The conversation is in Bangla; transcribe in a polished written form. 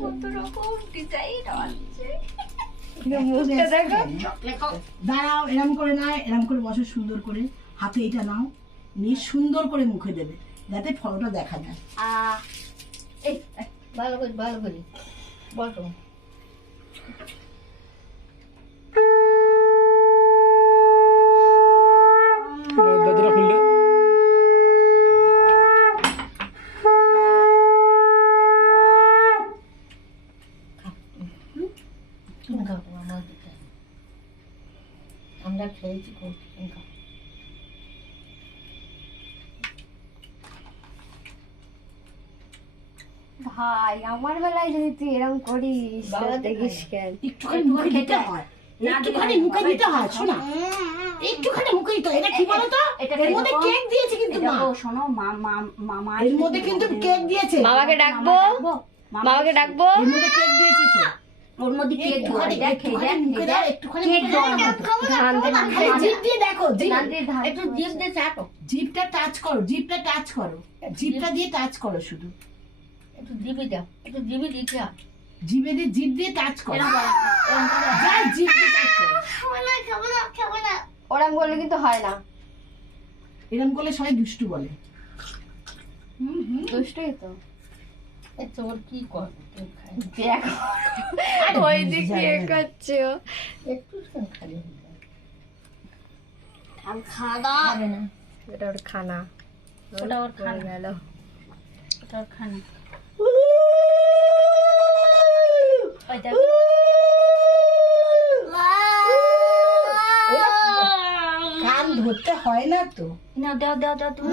কত রকম ডিজাইন আছে। দাঁড়াও, এরম করে নয়, এরম করে বসো সুন্দর করে, হাতে এটা নাও, নিয়ে সুন্দর করে মুখে দেবে যাতে ফটোটা দেখা যায়। এই ভালো করে বসো। দরজাটা খুললে আমরা খেয়েছি খুব। ভাই আমার বেলায় যদি তুই এরকম করিস বাবা দেখিস কেন একটুখানি মুখে দিতে হয়, একটুখানি মুখে দিতে হয়, শোনা, একটুখানি মুখে দিতে হয়। এটা কি বলতো, এর মধ্যে কেক দিয়েছে কিন্তু মা, শোনো মামা এর মধ্যে কিন্তু কেক দিয়েছে। মামাকে ডাকবো, মামাকে ডাকবো। এর মধ্যে কেক দিয়েছে তো। ওর মধ্যে কেক একটুখানি মুখে দাও, একটুখানি মুখে দাও। খালি জিভ দিয়ে দেখো, একটু জিভ দিয়ে চাটো, জিভটা টাচ করো, জিভটা টাচ করো, জিভটা দিয়ে টাচ করো, শুধু একটু জিভে দাও, একটু জিভে দিতে হয়। জিভে দিয়ে, জিভ দিয়ে টাচ করো, যাই জিভ দিয়ে টাচ করো। ওরম করলে কিন্তু হয় না, এরকম করলে সবাই দুষ্টু বলে। দুষ্টই তো। এই তো ওর কি কর, কেক খায় দেখো ওই দিক দিয়ে করছে ও। একটু খালি খানা খাবে না, এটা ওর খানা, ওটা ওর খানা গেল। ওটা ওর খানা। ওইটা কান ধরতে হয় না তো। না, দাও তুমি